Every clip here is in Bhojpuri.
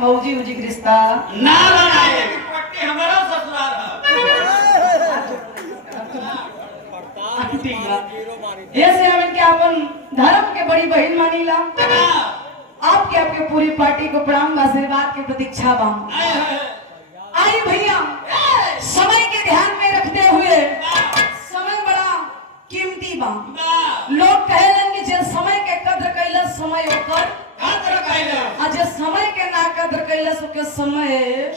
मौजी उजी के रिश्ता ना बनाए पट्टी हमारा ससुराल है। ये से हम के अपन धर्म के बड़ी बहन मानीला। आपके पूरी पार्टी को प्रणाम आशीर्वाद की प्रतीक्षा बा। आई भैया समय के ध्यान में रखते हुए, समय बड़ा कीमती बा। लोग कहेलन कि जे समय के कद्र कैला समय ओकर कद्र कैला, आ जे समय के ना कद्र कैला सो के समय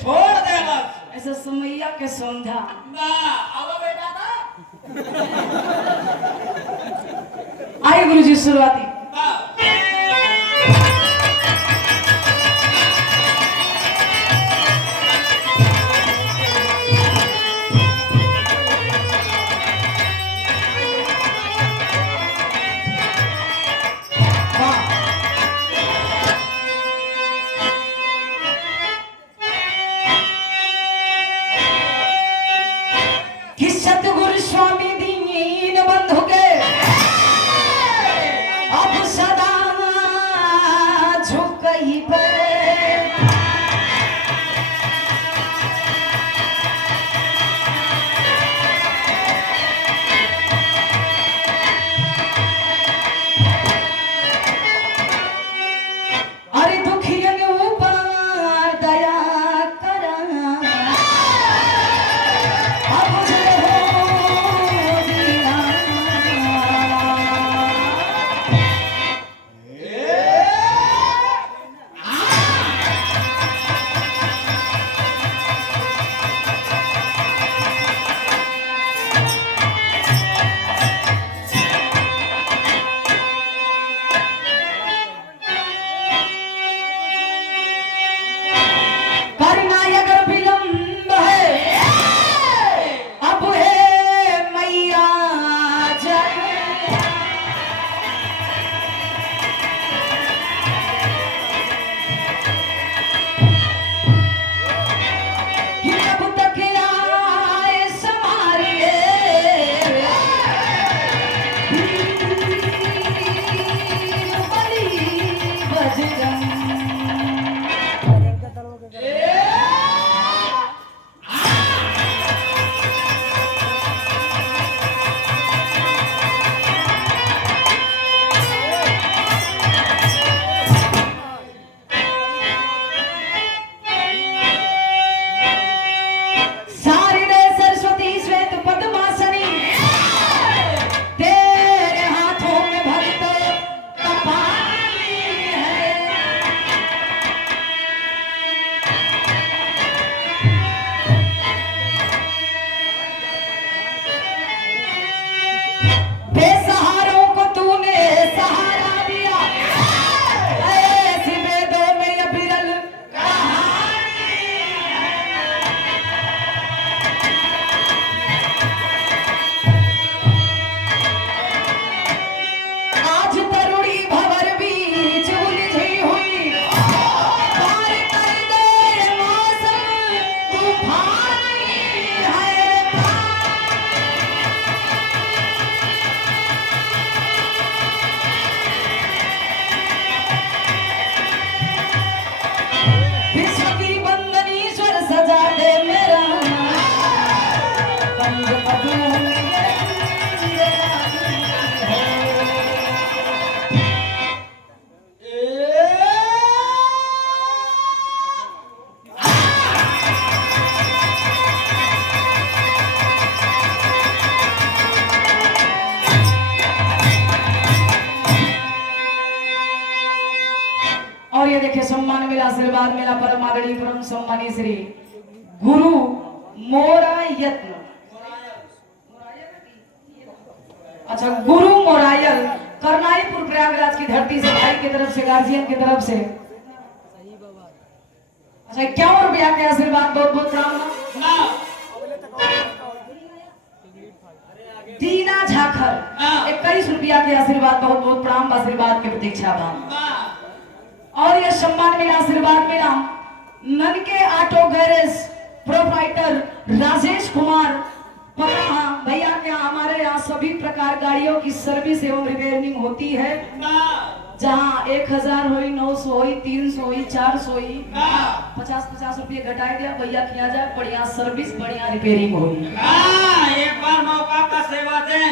छोड़ देला। ऐसे समैया के समझा ना अब बेटा था आई गुरुजी शुरुआती सतगुरु स्वामी दीन बंधु के अब सदा झुकई पे अरे दुखियन ऊपर दया करा और ये देखिए सम्मान मिला, आशीर्वाद मिला परम आदरणीय परम सम्मानी श्री गुरु मोरायत, अच्छा गुरु मोरायल करनाईपुर प्रयागराज की धरती से, भाई की तरफ से, गार्जियन की तरफ से अच्छा 51 रुपया के आशीर्वाद बहुत बहुत प्रणाम। दीना झाखर 21 रुपया के आशीर्वाद बहुत बहुत प्रणाम, आशीर्वाद की प्रतीक्षा बा। और यह सम्मान मिला, आशीर्वाद मिला ननके auto garage proprietor Rajesh Kumar पता भैया के यहाँ हमारे यहाँ सभी प्रकार गाड़ियों की सर्विस एवं रिपेयरिंग होती है। जहाँ 1000 हुई, 900 हुई, 300 हुई, 400 हुई, हाँ 50-50 रुपये घटाए दिया भैया किया जाए, बढ़िया सर्विस, बढ़िया रिपेयरिंग हुई। हाँ, एक बार मौका का सेवा दें।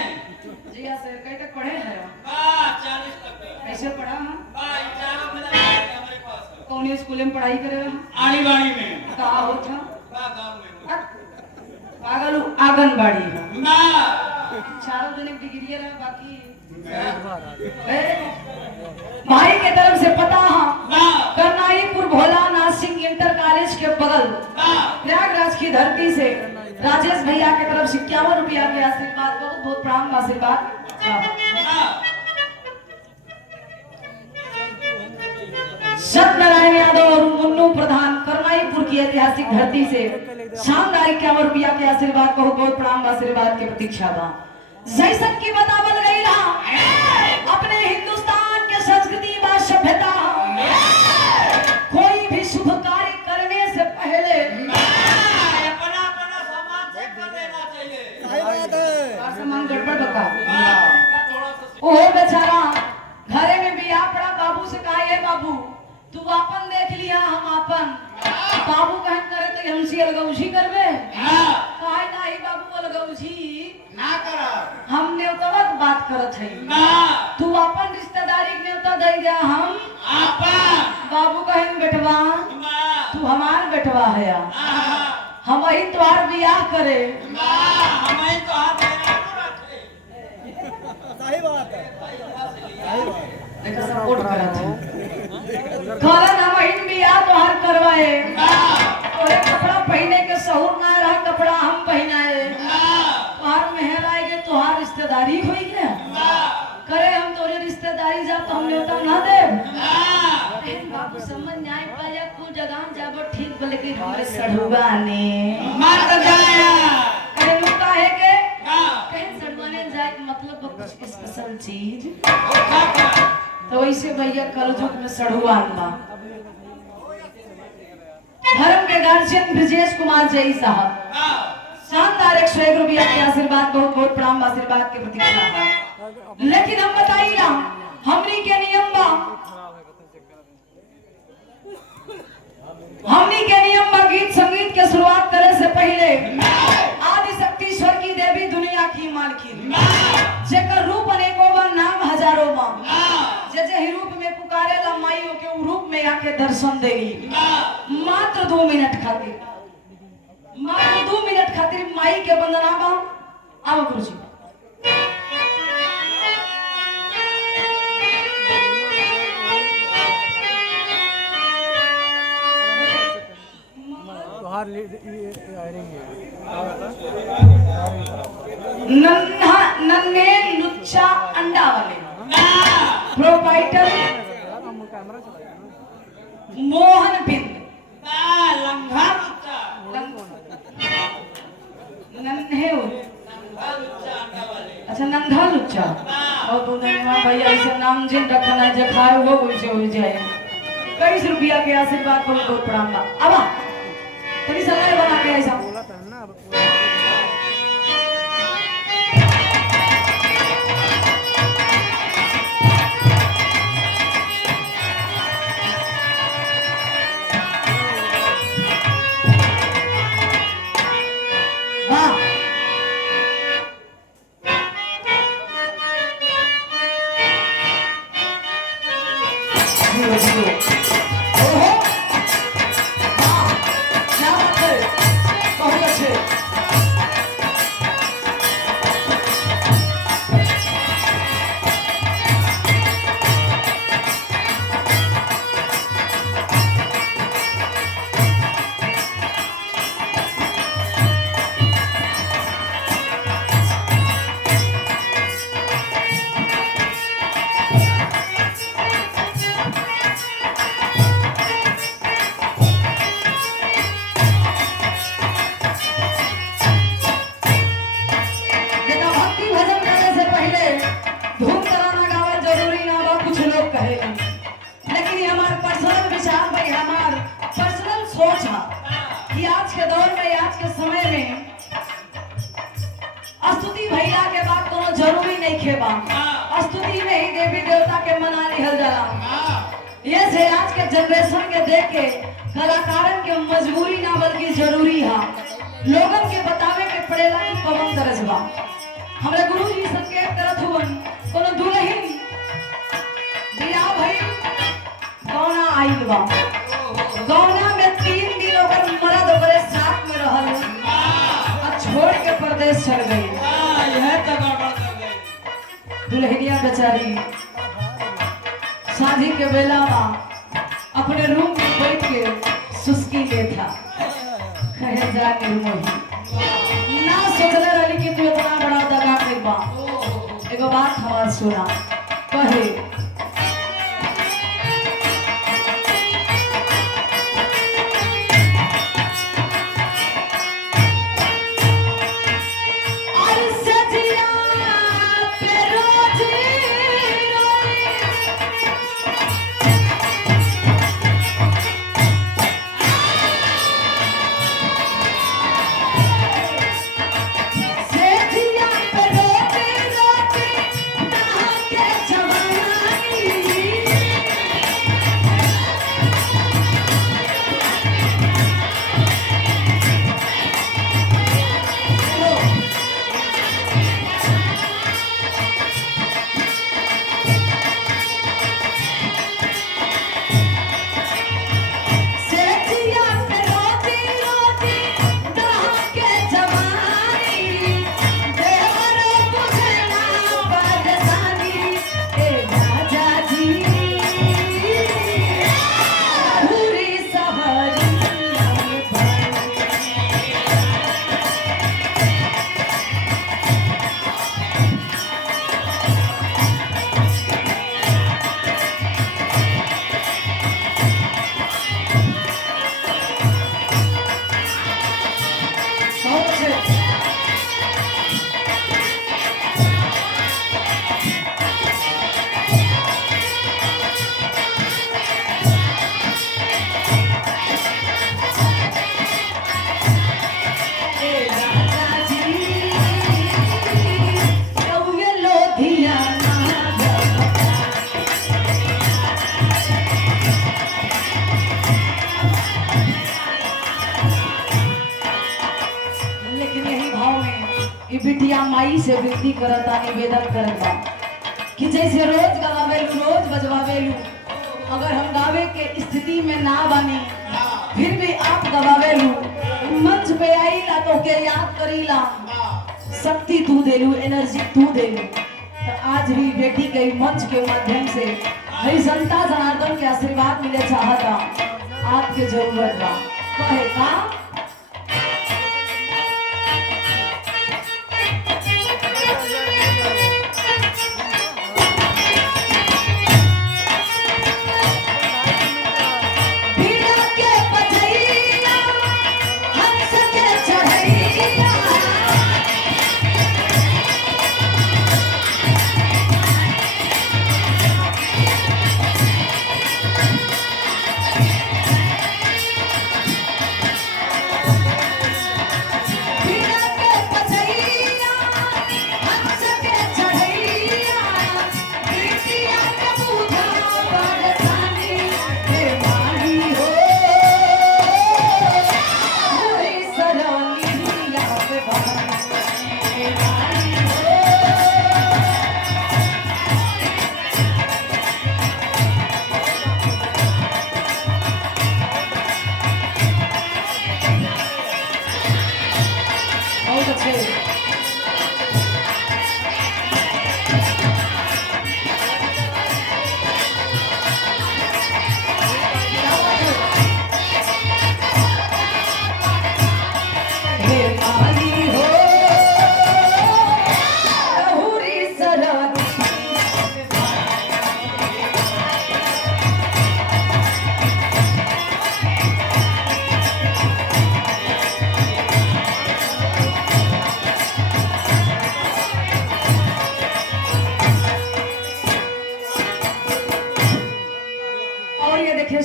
जी हाँ सर, कहीं तक पढ़े हैं? 40 तक। कैसे पढ़ा है? 4 मिनट हमारे पास कौन स्कूल में पढ़ाई करे हैं? आंगनबाड़ी में। कहाँ होता? गांव में। पागल आंगनबाड़ी है। ना चारों जने डिग्री है, बाकी भाई के तरफ से पता है ना करनाईपुर भोला नाथ सिंह इंटर कॉलेज के बगल ना प्रयागराज की धरती से राजेश भैया की तरफ से 51 रुपया के आशीर्वाद, बहुत बहुत प्रणाम आशीर्वाद। सत्यनारायण यादव और मुन्नू प्रधान करनाईपुर की ऐतिहासिक धरती से शानदार 51 रुपया के आशीर्वाद, बहुत बहुत प्रणाम आशीर्वाद के प्रतीक्षा बा। जैसन की बतावल गई रहा अपने हिंदुस्तान के संस्कृति व सभ्यता, कोई भी शुभ कार्य करने से पहले अपना अपना सामान चेक कर लेना चाहिए। सामान गड़बड़ बता। थोड़ा सा ओहो बेचारा घरे में बिया पड़ा, बाबू से कहा ये बाबू तू अपन देख लिया हम अपन। बाबू कहन करे तो हमसे अलगौजी करबे? कहा नहीं बाबू अलगौजी ना करा हम न्योतवत बात करत है। ना तू अपन रिश्तेदारी के न्योता दे गया हम आपा बाबू कहन बेटवा ना तू हमार बेटवा है, हम वही तुम्हार बियाह करे। ना हमें तो हाथ देना रखे। सही बात है। देखा सपोर्ट करत है। कहला ना वही बियाह तोहार करवाए, तोरे कपड़ा पहने के सहूर ना रहा, कपड़ा हम पहनाए, तोहार मेहर आएगे, तोहार रिश्तेदारी होई के करे हम तोरे रिश्तेदारी जा तो हम न्योता ना दे। बाबू समझ न्याय पाया कुल जगह जाबो ठीक बोले कि हमरे सढ़ुआ ने मत जाया अरे नु काहे के कहीं सड़वाने जाए के मतलब कुछ स्पेशल चीज, तो वैसे भैया कल युग में सड़ुआ बा। धर्म के गार्जियन ब्रजेश कुमार जय साहब शानदार 101 रुपया के आशीर्वाद, बहुत बहुत प्रणाम आशीर्वाद के प्रतीक्षा बा। लेकिन हम बताइए हमनी के नियम बा, हमनी के नियम बा गीत संगीत के शुरुआत करे से पहले आदि शक्ति स्वर की देवी दुनिया की मालकिन जेकर रूप अनेकों बा, नाम हजारों बा, जे रूप में पुकारे ला माईओ के उ रूप में आके दर्शन देगी। मात्र 2 मिनट खातिर, मात्र 2 मिनट खातिर माई के वंदना बा। आओ गुरुजी। नन्हे लुच्चा अंडा वाले प्रोपाइटर मोहन बिंद नन्हे अच्छा नंधा लुच्चा और तो धन्यवाद भैया, ऐसे नाम जिन रखना है जो खाए वो वैसे हो जाए। 20 रुपया के आशीर्वाद को बहुत प्रणाम बा। अब तनी समय बना के ऐसा स्तुति में ही देवी देवता के मना लिहल जाला। हाँ ये से आज के जनरेशन के देख के कलाकारन के मजबूरी ना बल्कि जरूरी है लोगन के बतावे के पड़ेला कि कौन तरस बा। हमरा गुरुजी संकेत करत हुवन कोनो दुल्हन बियाह भई गौना आइल बा। गौना में 3 दिन ओकर मर्द ओकरे साथ में रहल और छोड़ के परदेश चल गई। हाँ यह तो गड़बड़ कर गई। दुल्हनिया बेचारी शादी के बेला अपने रूम में बैठ के सुस्की ले था कहे जा निर्मोही ना सोचले रही कि तू इतना बड़ा दगा कर बा। एगो बात हमार सुना कहे बिटिया माई से विनती करता निवेदन करता कि जैसे रोज गवावेलू रोज बजवावेलू अगर हम गावे के स्थिति में ना बनी फिर भी आप गवावेलू मंच पे आईला तो के याद करीला शक्ति तू देलू एनर्जी तू देलू। तो आज भी बेटी के मंच के माध्यम से हरी जनता जनार्दन के आशीर्वाद मिले चाहता आपके जरूरत बा कहे का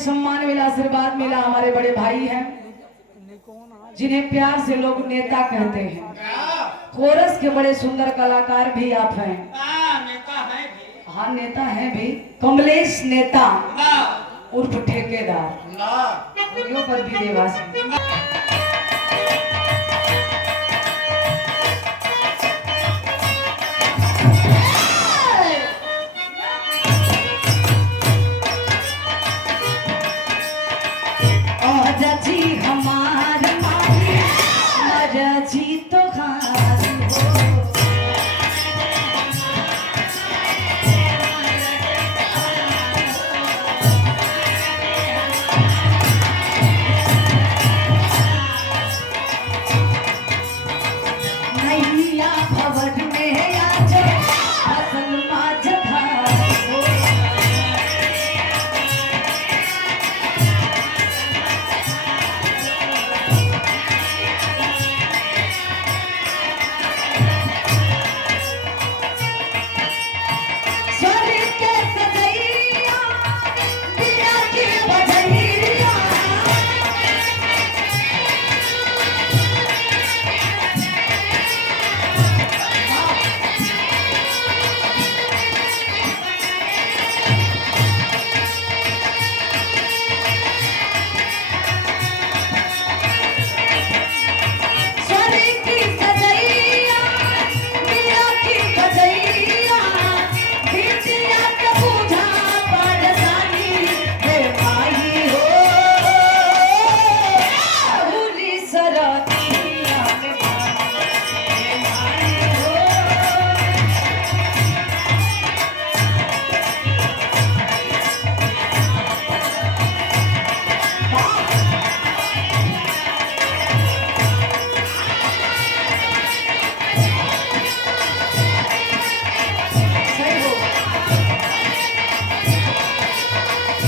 सम्मान मिला आशीर्वाद मिला हमारे बड़े भाई हैं जिन्हें प्यार से लोग नेता कहते हैं। कोरस के बड़े सुंदर कलाकार भी आप हैं। नेता है भी। हाँ नेता है भी, कमलेश नेता ना उर्फ ठेकेदार, ना उन्हीं पर भी देवासी। जी हमार मारी मर जी तो खारी हो। नैया भवन में आज फसल माज धारी हो। स्वर्ग के सजैया दिया की बजैया। स्वर्ग की सजैया दिया की बजैया। बिटिया के बूझा परेशानी हे भाई हो। भूली सरतिया में भाई हे भाई हो। सही हो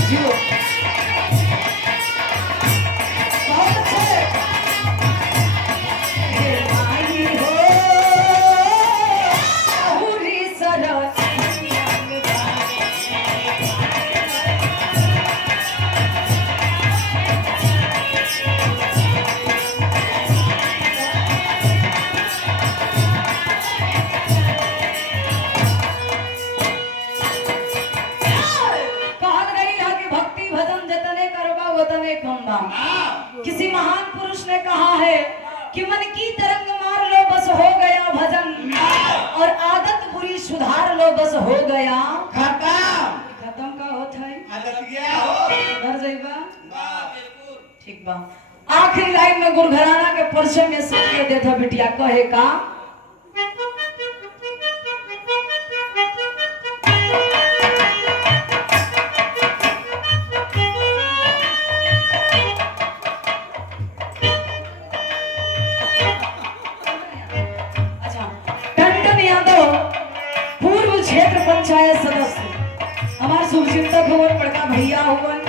जियो बहुत अच्छे हे भाई हो। भूली सरतिया में भाई कहल गई है कि भक्ति भजन जतने करबा वतने कमबा। किसी महान पुरुष ने कहा है कि मन की तरंग मार लो बस हो गया भजन, और आदत बुरी सुधार लो बस हो गया खत्म खत्म। का होत है आदत गया हो घर जाइबा बा बिल्कुल ठीक बा। आखिरी लाइन में गुरघराना के परसे में सुन के देता बिटिया कहे का। अच्छा, टंडन यादव पूर्व क्षेत्र पंचायत सदस्य हमार शुभचिंतक हुवन, बड़का भैया हुवन।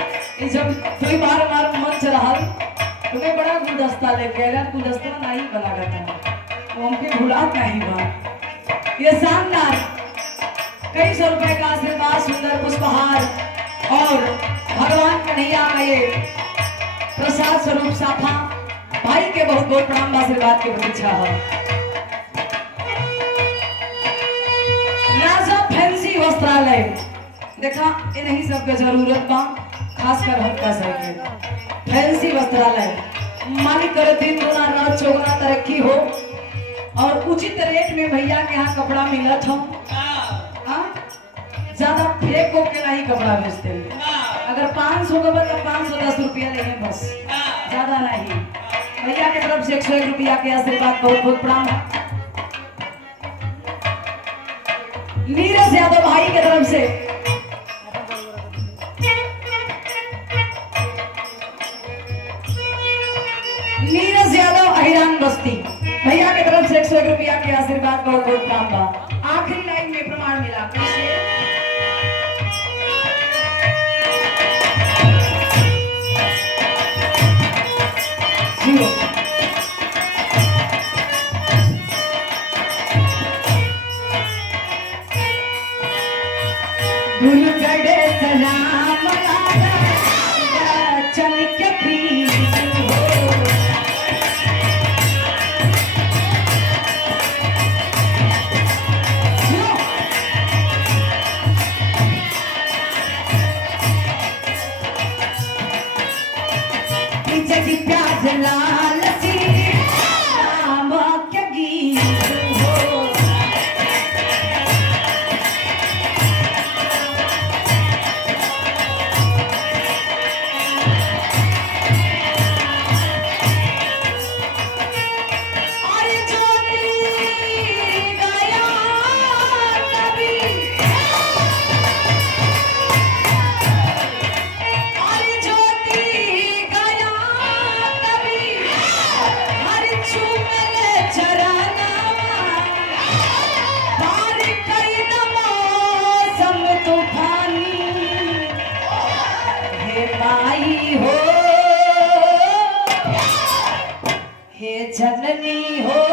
ये जब कोई बार मंच रहा तो मैं बड़ा गुलदस्ता लेके आया। गुलदस्ता नहीं बना था वो हमके भुलात नहीं बा। ये शानदार कई सौ रुपए का आशीर्वाद, सुंदर पुष्पहार और भगवान कन्हैया का ये प्रसाद स्वरूप साफा भाई के बहुत बहुत प्रणाम आशीर्वाद की प्रतीक्षा है। राजा फैंसी वस्त्रालय देखा इन्हीं सबके जरूरत बा, खासकर हमका सबके फैंसी वस्त्रालय। मालिक करे दिन गुना रात चौगुना तरक्की हो और उचित रेट में भैया के यहाँ कपड़ा मिलत हो। ज्यादा फेंक हो के नहीं कपड़ा बेचते हैं। अगर 500 का मतलब 510 रुपया लेंगे बस, ज्यादा नहीं। भैया की तरफ से 101 रुपया के आशीर्वाद बहुत बहुत प्रणाम। नीरज यादव भाई की तरफ से नीरज यादव अहिरान बस्ती भैया की तरफ से 101 रुपया के आशीर्वाद बहुत बहुत प्रणाम बा। आखिरी लाइन में प्रमाण मिला कैसे जियो। गुलगढ़ सलाम चल के प्रीत हो। प्याज लाल सी राम के गीत हो और ज्योति गया कभी और ज्योति गया कभी हर चुमल चरनावा पार कई मौसम तूफानी हे माई हो हे जननी हो